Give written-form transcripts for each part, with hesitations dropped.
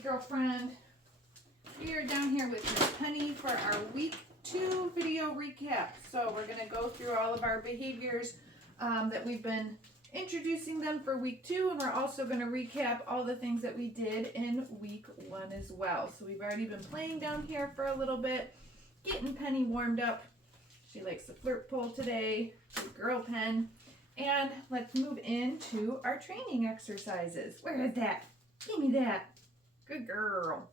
Alrighty, girlfriend. We are down here with Miss Penny for our week 2 video recap. So we're going to go through all of our behaviors that we've been introducing them for week 2, and we're also going to recap all the things that we did in week 1 as well. So we've already been playing down here for a little bit, getting Penny warmed up. She likes the flirt pole today. Good girl, Pen. And let's move into our training exercises. Where is that? Give me that. Good girl.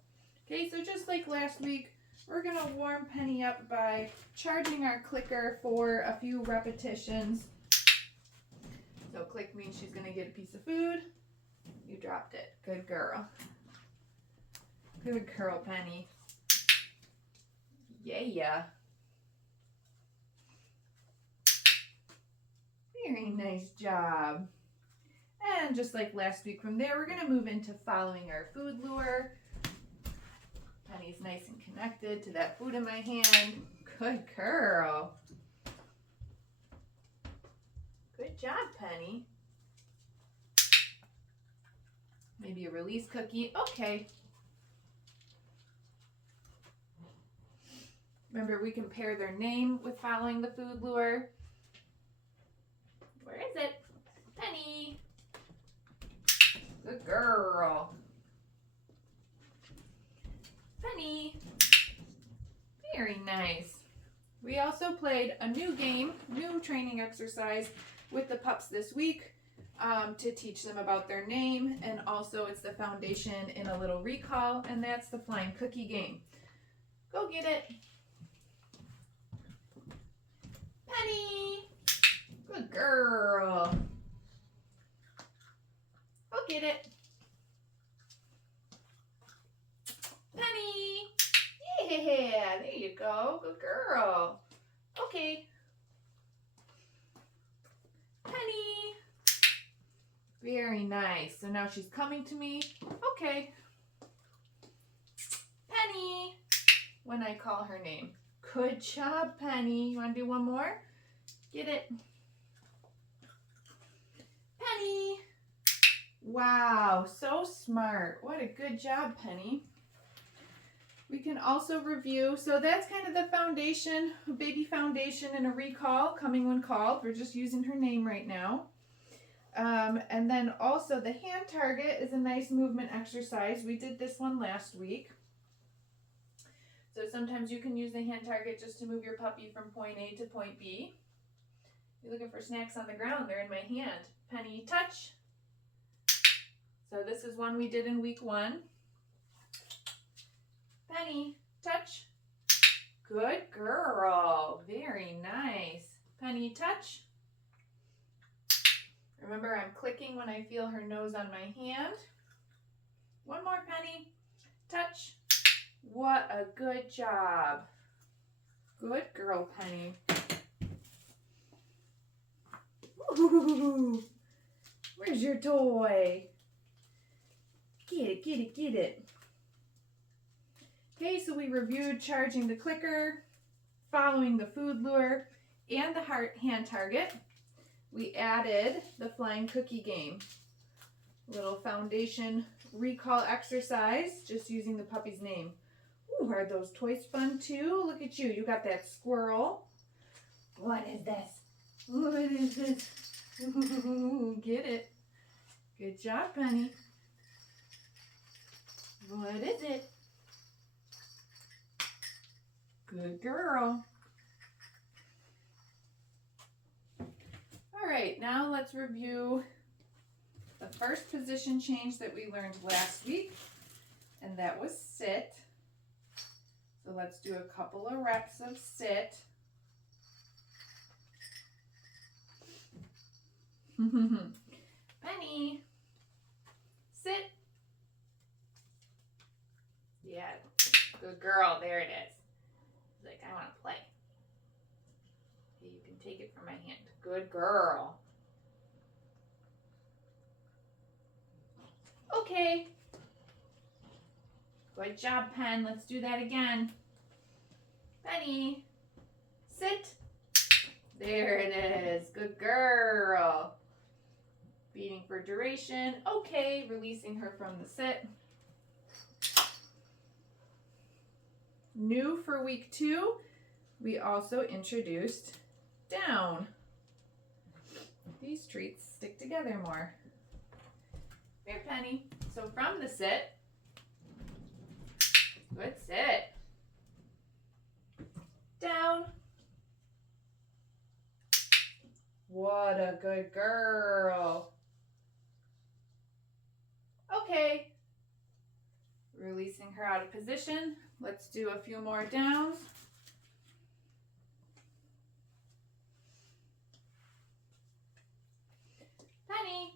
Okay, so just like last week, we're going to warm Penny up by charging our clicker for a few repetitions. So click means she's going to get a piece of food. You dropped it. Good girl. Good girl, Penny. Yeah. Very nice job. And just like last week from there, we're going to move into following our food lure. Penny's nice and connected to that food in my hand. Good girl. Good job, Penny. Maybe a release cookie. Okay. Remember, we can pair their name with following the food lure. Where is it? Penny. Good girl. Penny. Very nice. We also played a new game, new training exercise with the pups this week to teach them about their name, and also it's the foundation in a little recall, and that's the flying cookie game. Go get it. Penny. Good girl. Go get it. Penny. Yeah, there you go. Good girl. Okay. Penny. Very nice. So now she's coming to me. Okay. Penny. When I call her name. Good job, Penny. You want to do one more? Get it. Penny. Wow, so smart. What a good job, Penny. We can also review. So that's kind of the foundation, baby foundation and a recall, coming when called. We're just using her name right now. And then also the hand target is a nice movement exercise. We did this one last week. So sometimes you can use the hand target just to move your puppy from point A to point B. You're looking for snacks on the ground. They're in my hand. Penny, touch. So this is one we did in week 1. Penny, touch. Good girl. Very nice. Penny, touch. Remember, I'm clicking when I feel her nose on my hand. One more, Penny. Touch. What a good job. Good girl, Penny. Ooh, where's your toy? Get it. Okay, so we reviewed charging the clicker, following the food lure, and the hand target. We added the flying cookie game. Little foundation recall exercise, just using the puppy's name. Ooh, are those toys fun too? Look at you. You got that squirrel. What is this? What is this? Get it. Good job, Penny. What is it? Good girl. All right, now let's review the first position change that we learned last week, and that was sit. So let's do a couple of reps of sit. Penny, sit. Yeah, good girl. There it is. She's like, I want to play. Okay, you can take it from my hand. Good girl. Okay. Good job, Pen. Let's do that again. Penny, sit. There it is. Good girl. Beating for duration. Okay, releasing her from the sit. new for week 2, we also introduced down. These treats stick together more. Here, Penny. So from the sit, good sit, down. What a good girl. Okay. Releasing her out of position. Let's do a few more downs. Penny,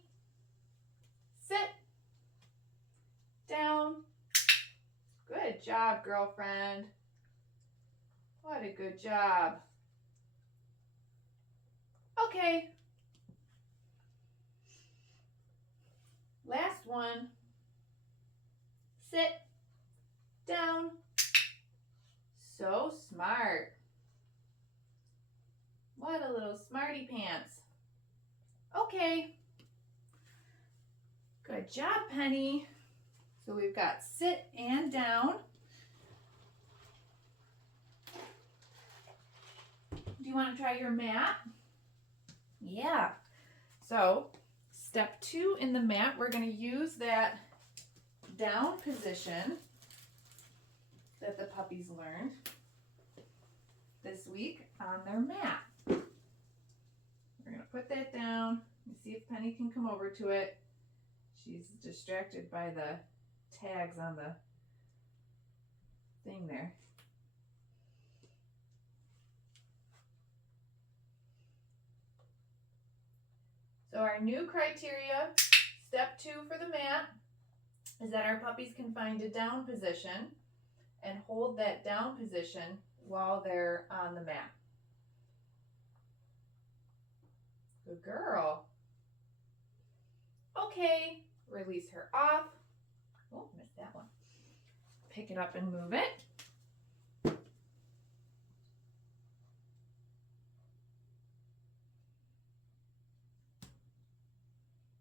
sit, down. Good job, girlfriend. What a good job. Okay. Last one. Sit, down. So smart. What a little smarty pants. Okay. Good job, Penny. So we've got sit and down. Do you want to try your mat? Yeah. So step 2 in the mat, we're going to use that down position that the puppies learned this week on their mat. We're going to put that down and see if Penny can come over to it. She's distracted by the tags on the thing there. So our new criteria, step 2 for the mat, is that our puppies can find a down position and hold that down position while they're on the mat. Good girl. Okay, release her off. Oh, missed that one. Pick it up and move it.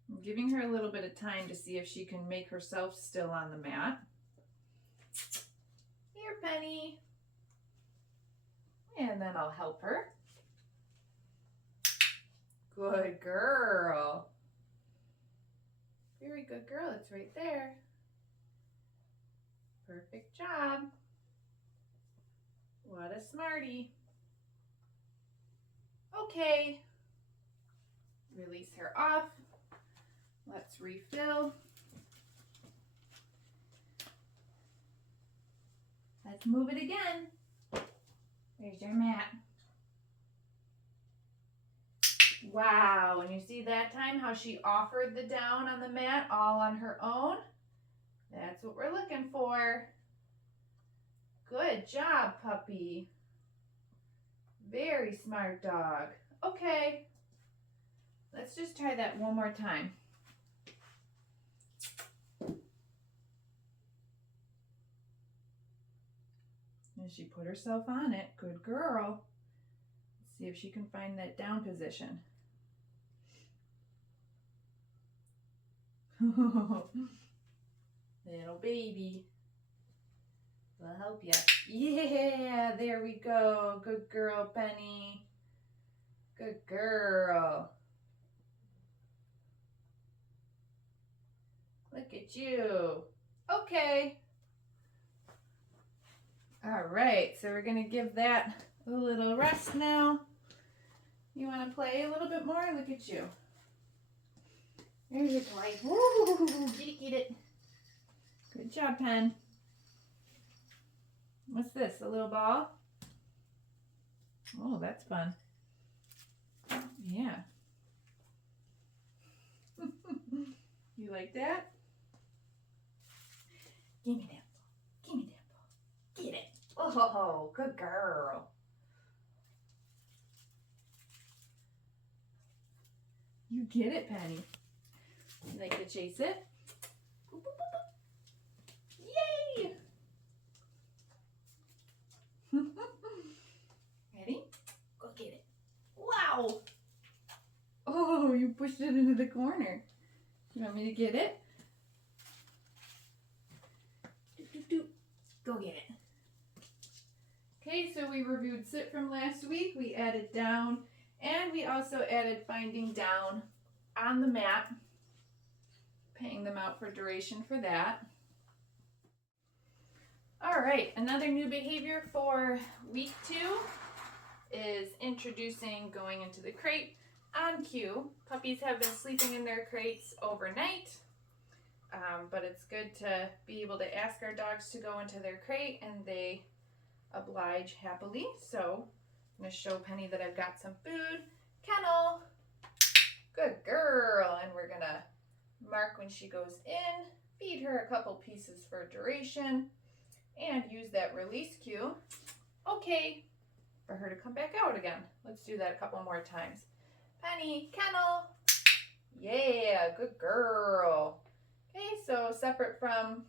I'm giving her a little bit of time to see if she can make herself still on the mat. Here, Penny. And then I'll help her. Good girl. Very good girl. It's right there. Perfect job. What a smarty. Okay. Release her off. Let's refill. Let's move it again. There's your mat. Wow, and you see that time how she offered the down on the mat all on her own? That's what we're looking for. Good job, puppy. Very smart dog. Okay, let's just try that one more time. And she put herself on it. Good girl. Let's see if she can find that down position. Little baby. We'll help you. Yeah, there we go. Good girl, Penny. Good girl. Look at you. Okay. All right, so we're gonna give that a little rest now. You wanna play a little bit more? Look at you. There's your toy. Woo, get it. Good job, Pen. What's this, a little ball? Oh, that's fun. Yeah. You like that? Give me that ball. Give me that ball. Get it. Oh, good girl. You get it, Penny. You like to chase it? Boop, boop, boop, boop. Yay! Ready? Go get it. Wow! Oh, you pushed it into the corner. You want me to get it? Doop, doop, doop. Go get it. Okay, so we reviewed sit from last week. We added down, and we also added finding down on the mat, paying them out for duration for that. All right, another new behavior for week 2 is introducing going into the crate on cue. Puppies have been sleeping in their crates overnight, but it's good to be able to ask our dogs to go into their crate, and they oblige happily. So I'm going to show Penny that I've got some food. Kennel, good girl. And we're going to mark when she goes in, feed her a couple pieces for duration, and use that release cue. Okay, for her to come back out again. Let's do that a couple more times. Penny, kennel. Yeah, good girl. Okay, so separate from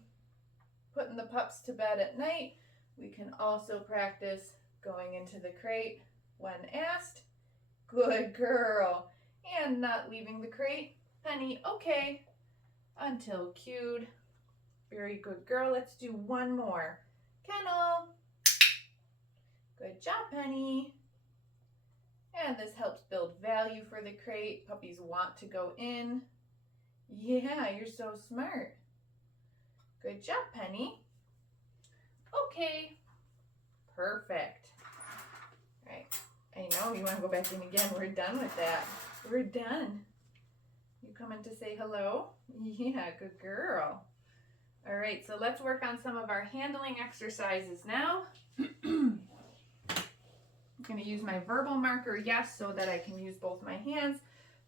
putting the pups to bed at night, we can also practice going into the crate when asked. Good girl. And not leaving the crate. Penny, okay, until cued. Very good girl. Let's do one more. Kennel. Good job, Penny. And this helps build value for the crate. Puppies want to go in. Yeah, you're so smart. Good job, Penny. Okay. Perfect. All right. I know you want to go back in again. We're done with that. We're done. You coming to say hello? Yeah, good girl. All right, so let's work on some of our handling exercises now. I'm going to use my verbal marker, yes, so that I can use both my hands.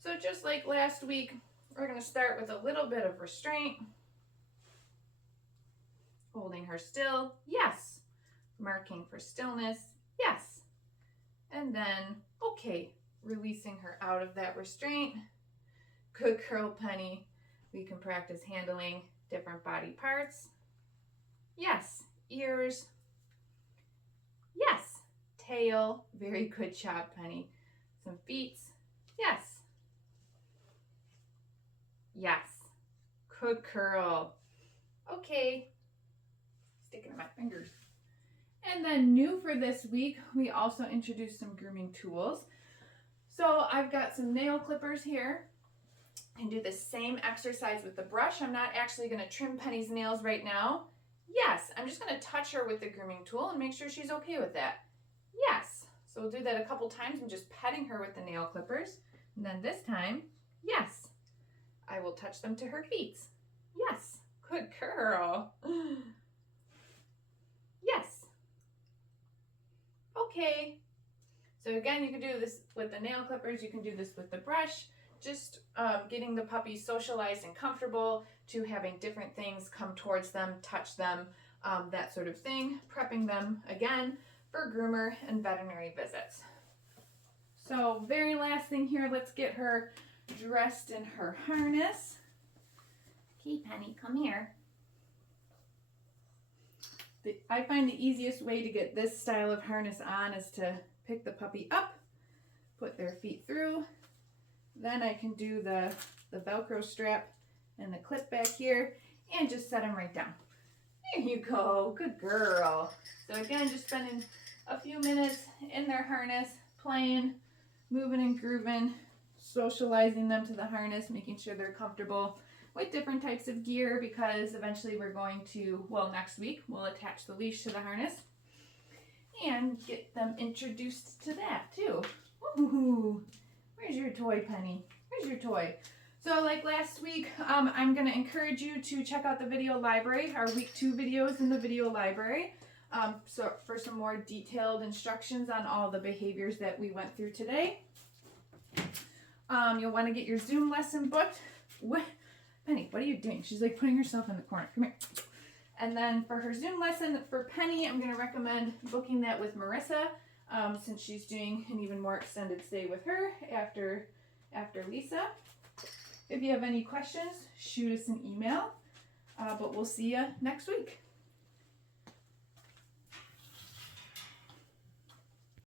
So just like last week, we're going to start with a little bit of restraint. Holding her still, yes. Marking for stillness, yes. And then, okay, releasing her out of that restraint. Good girl, Penny. We can practice handling different body parts. Yes, ears. Yes, tail. Very good job, Penny. Some feet. Yes. Yes. Good girl. Okay. Sticking in my fingers. And then new for this week, we also introduced some grooming tools. So I've got some nail clippers here. And do the same exercise with the brush. I'm not actually going to trim Penny's nails right now. Yes, I'm just going to touch her with the grooming tool and make sure she's okay with that. Yes. So we'll do that a couple times. I'm just petting her with the nail clippers. And then this time, yes, I will touch them to her feet. Yes. Good girl. Yes. Okay. So again, you can do this with the nail clippers. You can do this with the brush. Just getting the puppy socialized and comfortable to having different things come towards them, touch them, that sort of thing. Prepping them, again, for groomer and veterinary visits. So very last thing here, let's get her dressed in her harness. Okay, Penny, come here. I find the easiest way to get this style of harness on is to pick the puppy up, put their feet through. Then I can do the Velcro strap and the clip back here and just set them right down. There you go. Good girl. So again, just spending a few minutes in their harness, playing, moving and grooving, socializing them to the harness, making sure they're comfortable with different types of gear, because eventually we're going to, well, next week, we'll attach the leash to the harness and get them introduced to that too. Woohoo! Where's your toy, Penny? Where's your toy? So like last week, I'm going to encourage you to check out the video library, our week 2 videos in the video library, so for some more detailed instructions on all the behaviors that we went through today. You'll want to get your Zoom lesson booked. What? Penny, what are you doing? She's like putting herself in the corner. Come here. And then for her Zoom lesson for Penny, I'm going to recommend booking that with Marissa, since she's doing an even more extended stay with her after Lisa. If you have any questions, shoot us an email, but we'll see you next week.